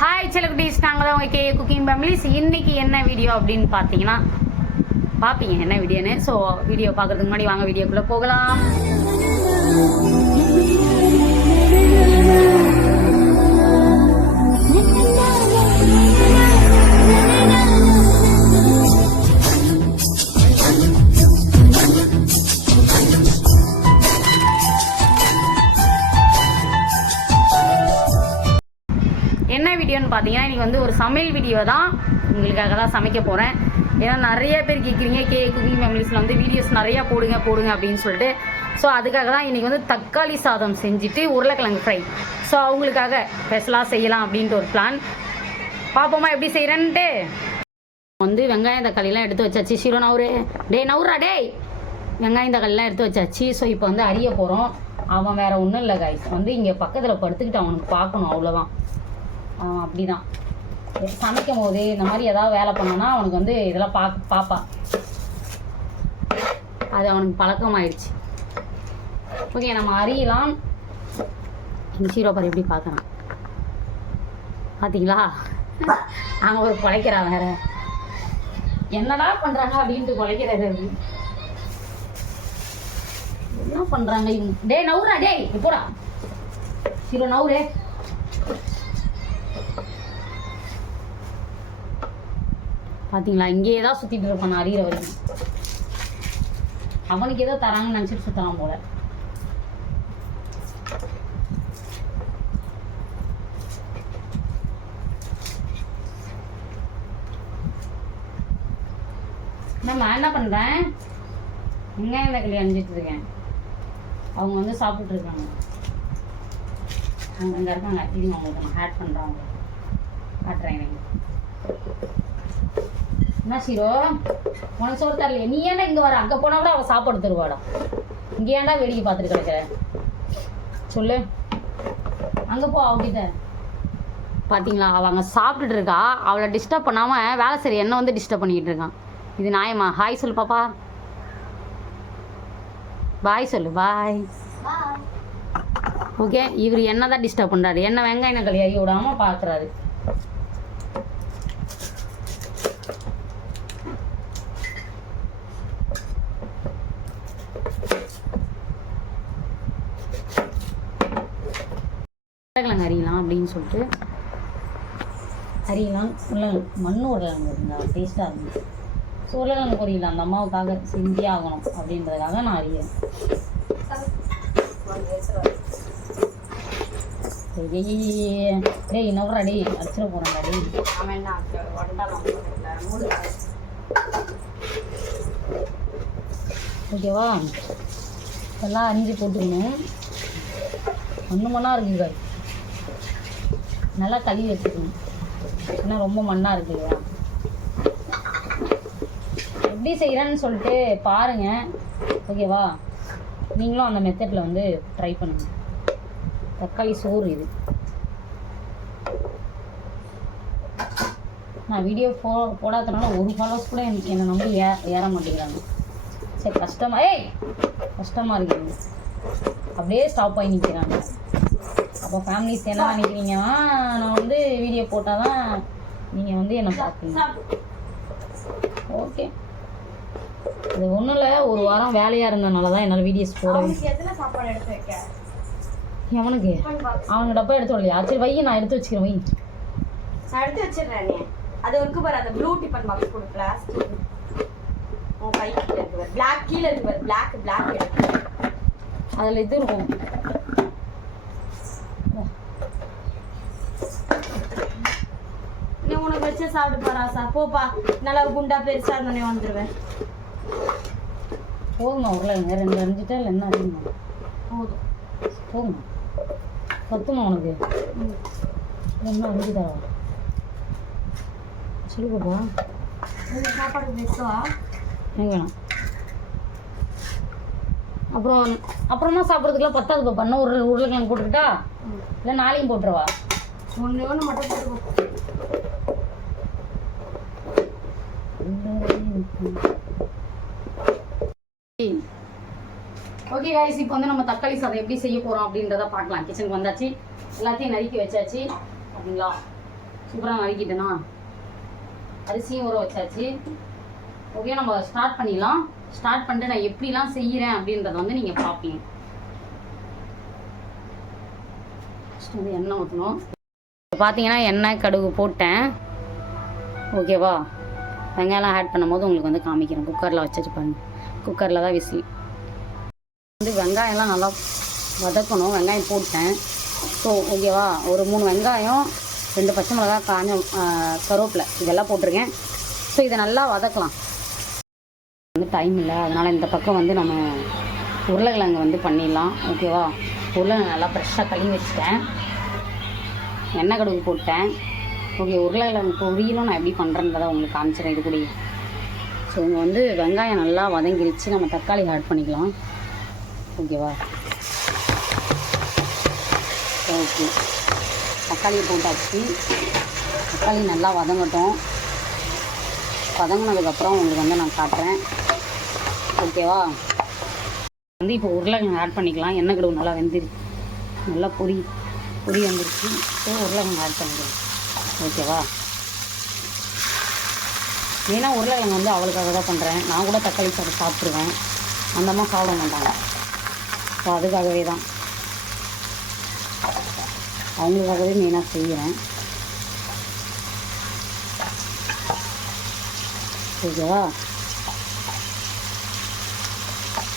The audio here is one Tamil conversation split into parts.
ஹாய் செலகுட்டீஸ், நாங்கள் தான் உங்கள் குக்கிங் ஃபேமிலிஸ். இன்றைக்கி என்ன வீடியோ அப்படின்னு பார்த்தீங்கன்னா பார்ப்பீங்க என்ன வீடியோன்னு. ஸோ வீடியோ பார்க்குறதுக்கு முன்னாடி வாங்க வீடியோக்குள்ளே போகலாம். என்ன வீடியோன்னு பார்த்தீங்கன்னா இன்றைக்கி வந்து ஒரு சமையல் வீடியோ தான். உங்களுக்காக தான் சமைக்க போகிறேன். ஏன்னா நிறைய பேர் கேட்குறீங்க குக்கிங் ஃபேமிலிஸில் வந்து வீடியோஸ் நிறையா போடுங்க அப்படின்னு சொல்லிட்டு. ஸோ அதுக்காக தான் இன்றைக்கி வந்து தக்காளி சாதம் செஞ்சுட்டு உருளைக்கிழங்கு ஃப்ரை. ஸோ அவங்களுக்காக ஸ்பெஷலாக செய்யலாம் அப்படின்ட்டு ஒரு பிளான். பார்ப்போமா எப்படி செய்கிறேன்ட்டு. வந்து வெங்காயம் தக்காளிலாம் எடுத்து வச்சாச்சு. சீரோ நவுரா வெங்காயம் தக்காளிலாம் எடுத்து வச்சாச்சு. ஸோ இப்போ வந்து அறிய போகிறோம். அவன் வேறு ஒன்றும் இல்லை கைஸ், வந்து இங்கே பக்கத்தில் படுத்துக்கிட்டு அவனுக்கு பார்க்கணும், அவ்வளோதான். அப்படிதான் சமைக்கும் போது இந்த மாதிரி ஏதாவது வேலை பண்ணோன்னா அவனுக்கு வந்து இதெல்லாம் பார்ப்பான். அது அவனுக்கு பழக்கமாயிடுச்சு. ஓகே, நம்ம அறியலாம். இந்த சீரோப்பர் எப்படி பார்க்குறான் பார்த்தீங்களா? அவங்க ஒரு குலைக்கிறான், வேற என்னடா பண்ணுறாங்க அப்படின்ட்டு குலைக்கிறது. அப்படி என்ன பண்ணுறாங்க இவங்க? நவுரா இப்போடா சீரோ நவுரே. பார்த்தீங்களா, இங்கேயே தான் சுற்றிட்டு இருப்பான் அறிகிற வரைக்கும். அவனுக்கு ஏதோ தராங்கன்னு நினச்சிட்டு சுற்றலாம் போல. நான் என்ன பண்ணுறேன், வெங்காயம் தக்காளி அணிஞ்சிட்டு இருக்கேன். அவங்க வந்து சாப்பிட்டு இருக்காங்க. அவங்க அங்கே இருக்காங்க. இது அவங்களுக்கு நான் ஆட் பண்ணுறேன். காட்டுறேன். எனக்கு என்ன சீரோ, உனக்கு சோறு தரலையே? நீ ஏன்டா இங்கே வர? அங்கே போனால் கூட அவள் சாப்பாடு தருவாடா. இங்கே ஏன்டா வேடிக்கை பார்த்துட்டு கிடக்கிற? சொல்லு, அங்கே போ அவகிட்ட. பார்த்தீங்களா, அவள் அங்கே சாப்பிட்டுட்டு இருக்கா. அவளை டிஸ்டர்ப் பண்ணாமல் வேலை சரி என்ன வந்து டிஸ்டர்ப் பண்ணிக்கிட்டு இருக்கான். இது நியாயமா? ஹாய் சொல்லு பாப்பா. பாய் சொல்லு. பாய். ஓகே, இவர் என்ன தான் டிஸ்டர்ப் பண்ணுறாரு. என்ன வெங்காயம் தக்காளி அறிய விடாமல் பார்க்குறாரு. உருளைக்கிழங்கு அறியலாம் அப்படின்னு சொல்லிட்டு அறியலாம். மண் உருளைக்கிழங்கு இருந்தால் டேஸ்ட்டாக இருந்துச்சு. ஸோ உருளைக்கிழங்கு பொரியலாம் அந்த அம்மாவுக்காக செஞ்சே ஆகணும் அப்படின்றதுக்காக நான் அறியேன். இன்னொரு அடிச்சிட போகிறேன்டா. ஓகேவா, எல்லாம் அரிஞ்சு போட்டுக்கணும். மண்ணாக இருக்குங்க, நல்லா கழுவி வச்சுக்கணும். ஏன்னா ரொம்ப மண்ணாக இருக்கு இல்லையா. எப்படி செய்கிறேன்னு சொல்லிட்டு பாருங்கள். ஓகேவா, நீங்களும் அந்த மெத்தடில் வந்து ட்ரை பண்ணுங்கள். தக்காளி சோறு இது. நான் வீடியோ போடாதனால ஒரு ஃபாலோவர்ஸ் கூட என்னை நம்பி ஏற மாட்டேங்கிறாங்க. சரி, கஷ்டமாக இருக்குது. அப்படியே ஸ்டாப் ஆகி நிற்கிறாங்க. அப்போ ஃபேமிலிஸ் என்ன நினைக்கிறீங்கன்னா, நான் வந்து வீடியோ போட்டால் தான் நீங்கள் வந்து என்னை பார்ப்பீங்க. ஓகே, இது ஒன்றும் இல்லை, ஒரு வாரம் வேலையாக இருந்ததுனால தான் என்னால் வீடியோஸ் போட. எவனுக்கு? அவனுக்கு டப்பா எடுத்து வரலையா? சரி வை, நான் எடுத்து வச்சுக்கிறேன். வை, நான் எடுத்து வச்சிடுறேன். அது இருக்கு பாரு, அந்த ப்ளூ டிஃபன் பாக்ஸ் கொடு. பிளாஸ்டிக் உன் கை கீழே இருக்கு பாரு. பிளாக் கீழே இருக்கு பாரு. பிளாக் எடுத்து அதில் இது இருக்கும். நீ உனக்கு வச்சே சாப்பிட்டு பாராசா. போப்பா, நல்லா குண்டா பெருசா இருந்தோடனே வந்துடுவேன். போதுமா உருளைங்க? 2 அரிஞ்சிட்டா இல்லை என்ன அதிகமா? போதுமா? பத்துமா உனக்கு? என்ன அரிஞ்சு தரவா? சொல்லுப்பா. சாப்பாடு வைக்கவா? எனக்கு வேணாம். அப்புறமா சாப்பிட்றதுக்குலாம் பத்தாது பாப்பா. இன்னும் உருளைக்கிழங்கு போட்டுக்கிட்டா இல்லை நாளையும் போட்டுருவா? ஒன்று மட்டும் போட்டு. ஓகே கைஸ், இப்போ வந்து நம்ம தக்காளி சாதம் எப்படி செய்ய போகிறோம் அப்படின்றத பார்க்கலாம். கிச்சனுக்கு வந்தாச்சு, எல்லாத்தையும் நறுக்கி வச்சாச்சு. அப்படிங்களா, சூப்பராக வதக்கிட்டேனா அரிசியும் ஊற வச்சாச்சு. ஓகே, நம்ம ஸ்டார்ட் பண்ணிடலாம். ஸ்டார்ட் பண்ணிட்டு நான் எப்படிலாம் செய்கிறேன் அப்படின்றத வந்து நீங்கள் பார்ப்பீங்க. ஃபஸ்ட்டு வந்து எண்ணெய் ஊற்றணும். இப்போ பார்த்தீங்கன்னா எண்ணெய் கடுகு போட்டேன். ஓகேவா, வெங்காயம்லாம் ஆட் பண்ணும்போது உங்களுக்கு வந்து காமிக்கிறேன். குக்கரில் வச்சுட்டு பாருங்கள். குக்கரில் தான் விசில் வந்து வெங்காயம்லாம் நல்லா வதக்கணும். வெங்காயம் போட்டேன். ஸோ ஓகேவா, ஒரு 3 வெங்காயம் 2 பச்சை மிளகாய் காஞ்ச கருவேப்பிலை இதெல்லாம் போட்டிருக்கேன். ஸோ இதை நல்லா வதக்கலாம். வந்து டைம் இல்லை, அதனால் இந்த பக்கம் வந்து நம்ம உருளைக்கிழங்கு வந்து பண்ணிடலாம். ஓகேவா, உருளைக்கிழங்கு நல்லா ஃப்ரெஷ்ஷாக கழுவி வச்சுட்டேன். எண்ணெய் கடுகு போட்டேன். ஓகே, உருளைக்கிழங்கு பொரியலும் நான் எப்படி பண்ணுறேன்றதை உங்களுக்கு காமிச்சிடறேன் இது கூட. ஸோ இங்கே வந்து வெங்காயம் நல்லா வதங்கிருச்சு. நம்ம தக்காளி ஆட் பண்ணிக்கலாம். ஓகேவா, ஓகே, தக்காளியை போட்டாச்சு. தக்காளி நல்லா வதங்கட்டும். வதங்கினதுக்கப்புறம் உங்களுக்கு வந்து நான் காட்டுறேன். ஓகேவா, வந்து இப்போ உருளைக்கிழங்கு ஆட் பண்ணிக்கலாம். எண்ணெய் கடுகு நல்லா வெந்துருச்சு, நல்லா பொரி வந்துருச்சு. ஸோ உருளைக்கிழங்கு ஆட் பண்ணிக்கலாம். ஓகேவா, ஏன்னா உருளைக்கிழங்கு வந்து அவளுக்காக தான் பண்ணுறேன். நான் கூட தக்காளி சாதம் சாப்பிட்ருவேன், அந்த அம்மா சாப்பிட மாட்டாங்க. ஸோ அதுக்காகவே தான், அவங்களுக்காகவே மெயினாக செய்கிறேன். ஓகேவா,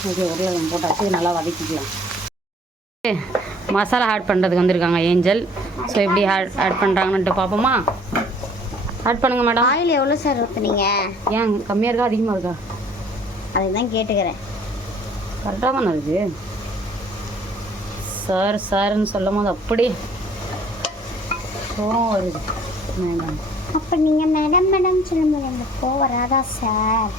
ஓகே, உருளைக்கிழங்கு போட்டாச்சு. நல்லா வதக்கிக்கலாம். மசாலா ஆட் பண்ணுறதுக்கு வந்திருக்காங்க ஏஞ்சல். ஸோ எப்படி ஆட் பண்ணுறாங்கன்ட்டு பார்ப்போமா? ஆட் பண்ணுங்கள் மேடம். ஆயில் எவ்வளோ சார் ஊற்றுனீங்க? ஏன் கம்மியாக இருக்கா அதிகமாக இருக்கா? அதுதான் கேட்டுக்கிறேன். கரெக்டாக தானே இருக்குது. சார்ன்னு சொல்லும் போது அப்படியே கோவம் வருது. அப்போ நீங்கள் மேடம் சொல்லும்போது எனக்கு கோவம் வராதா சார்?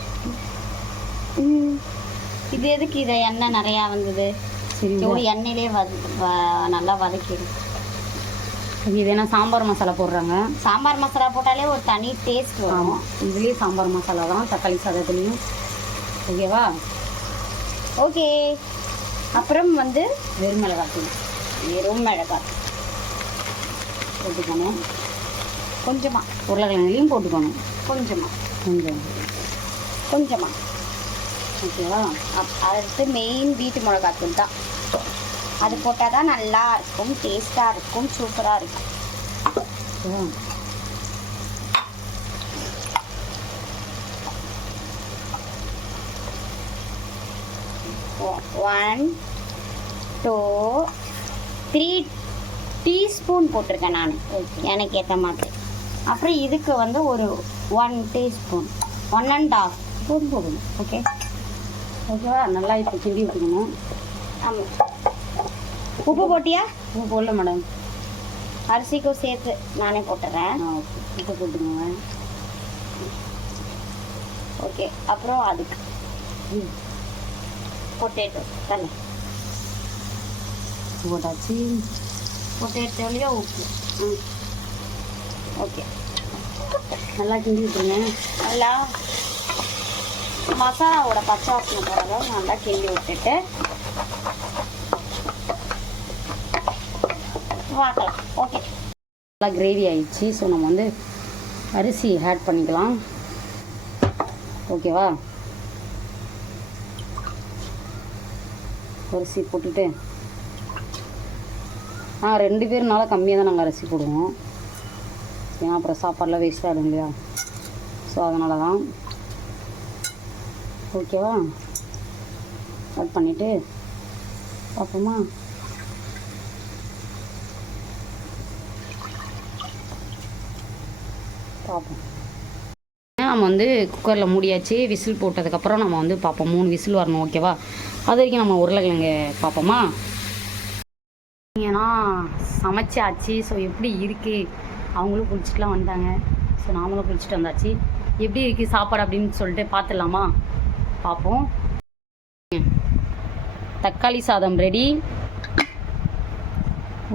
இது எதுக்கு இதை எண்ணெய் நிறையா வந்தது? சரி, ஒரு எண்ணெயிலே நல்லா வதக்கிடும். இது என்ன சாம்பார் மசாலா போடுறாங்க. சாம்பார் மசாலா போட்டாலே ஒரு தனி டேஸ்ட் வரும். ஆமாம், இதுலேயும் சாம்பார் மசாலா தான், தக்காளி சாதத்துலேயும். ஓகேவா, ஓகே. அப்புறம் வந்து வெறும் மிளகாத்தூள் போட்டுக்கணும். கொஞ்சமாக உருளைக்கிழங்குலையும் போட்டுக்கணும். கொஞ்சமாக ஓகேவா. அடுத்து மெயின் வீட்டு மிளகாத்தூள் தான். அது போட்டால் தான் நல்லா இருக்கும், டேஸ்ட்டாக இருக்கும், சூப்பராக இருக்கும். ஓகேவா, 1 2 3 டீஸ்பூன் போட்டிருக்கேன் நான், எனக்கு ஏற்ற மாதிரி. அப்புறம் இதுக்கு வந்து ஒரு 1 டீஸ்பூன் 1.5 ஸ்பூன் போடணும். ஓகேவா, நல்லா இப்போ கிண்டி விட்டுக்கணும். ஆமாம். உப்பு போட்டியா? உப்பு போடல மேடம், அரிசிக்கும் சேர்த்து நானே போட்டுறேன். ஓகே, உப்பு போட்டுக்கோங்க. ஓகே, அப்புறம் அதுக்கு பொட்டேட்டோ தண்ணி போட்டாச்சு. பொட்டேட்டோலையோ உப்பு. ஓகே, நல்லா கிண்டி விட்டுருங்க. நல்லா மசாலாவோட பச்சை வாசனை போகிறத நல்லா கிண்டி விட்டுட்டு பார்க்கலாம். ஓகே, நல்லா கிரேவி ஆயிடுச்சு. ஸோ நம்ம வந்து அரிசி ஆட் பண்ணிக்கலாம். ஓகேவா, அரிசி போட்டுட்டு 2 பேருனால கம்மியாக தான் நாங்கள் அரிசி போடுவோம். ஏன்னா அப்புறம் சாப்பாடெலாம் வேஸ்ட் ஆகிடும் இல்லையா. ஸோ அதனால தான். ஓகேவா, ஆட் பண்ணிவிட்டு பார்ப்போமா. பார்ப்போம். நம்ம வந்து குக்கரில் மூடியாச்சு. விசில் போட்டதுக்கப்புறம் நம்ம வந்து பார்ப்போம். 3 விசில் வரணும். ஓகேவா, அது வரைக்கும் நம்ம உருளைக்கிழங்கு பார்ப்போமா. ஏன்னா சமைச்சாச்சு. ஸோ எப்படி இருக்குது, அவங்களும் குளிச்சுட்டுலாம் வந்தாங்க. ஸோ நாமளும் குளிச்சுட்டு வந்தாச்சு. எப்படி இருக்குது சாப்பாடு அப்படின்னு சொல்லிட்டு பார்த்துடலாமா? பார்ப்போம். தக்காளி சாதம் ரெடி,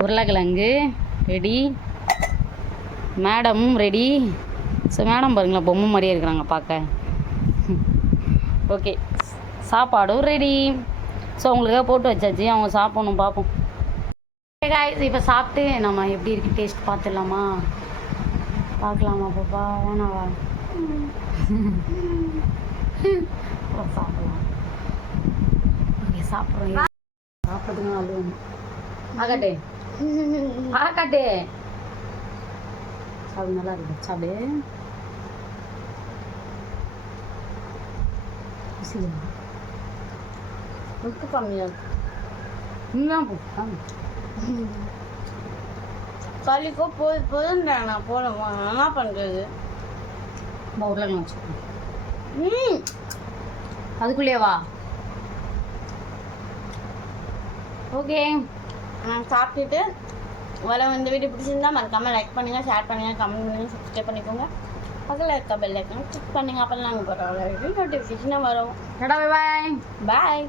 உருளைக்கிழங்கு ரெடி, மேடமும் ரெடி. ஸோ மேடம் பாருங்களா, பொம்மை மாதிரியே இருக்கிறாங்க பார்க்க. ஓகே, சாப்பாடும் ரெடி. ஸோ அவங்களுக்காக போட்டு வச்சாச்சு, அவங்க சாப்பிடணும். பார்ப்போம். காய்ஸ், இப்போ சாப்பிட்டு நம்ம எப்படி இருக்குது டேஸ்ட் பார்த்துடலாமா. பார்க்கலாமா பாப்பா? வேணாவா? சாப்பிடலாம். ஓகே சாப்பிட்றோம். சாப்பிட்றதுக்கு அழுவணும். ஆகாட்டே ஆகாட்டே சாப்பிடு, நல்லா இருக்கு. சாப்பிடு. உப்பு கம்மியாக இருக்கு. இன்னும் களிக்கோ போதும் நான் போடுவோம். என்ன பண்ணுறது? உருளைக்கிழங்கு வச்சுக்கோங்க. அதுக்குள்ளேயே வா. ஓகே, நான் சாப்பிட்டுட்டு இந்த வீடியோ பிடிச்சிருந்தா மறக்காமல் லைக் பண்ணுங்கள், ஷேர் பண்ணுங்கள், கமெண்ட் பண்ணுங்கள், சப்ஸ்கிரைப் பண்ணிக்கோங்க. பக்கத்தில் இருக்க பெல் ஐக்கான் கிளிக் பண்ணுங்கள். அப்போ நாங்கள் போகிற நோட்டிஃபிகேஷனாக வரும். Tata, bye bye. பாய்.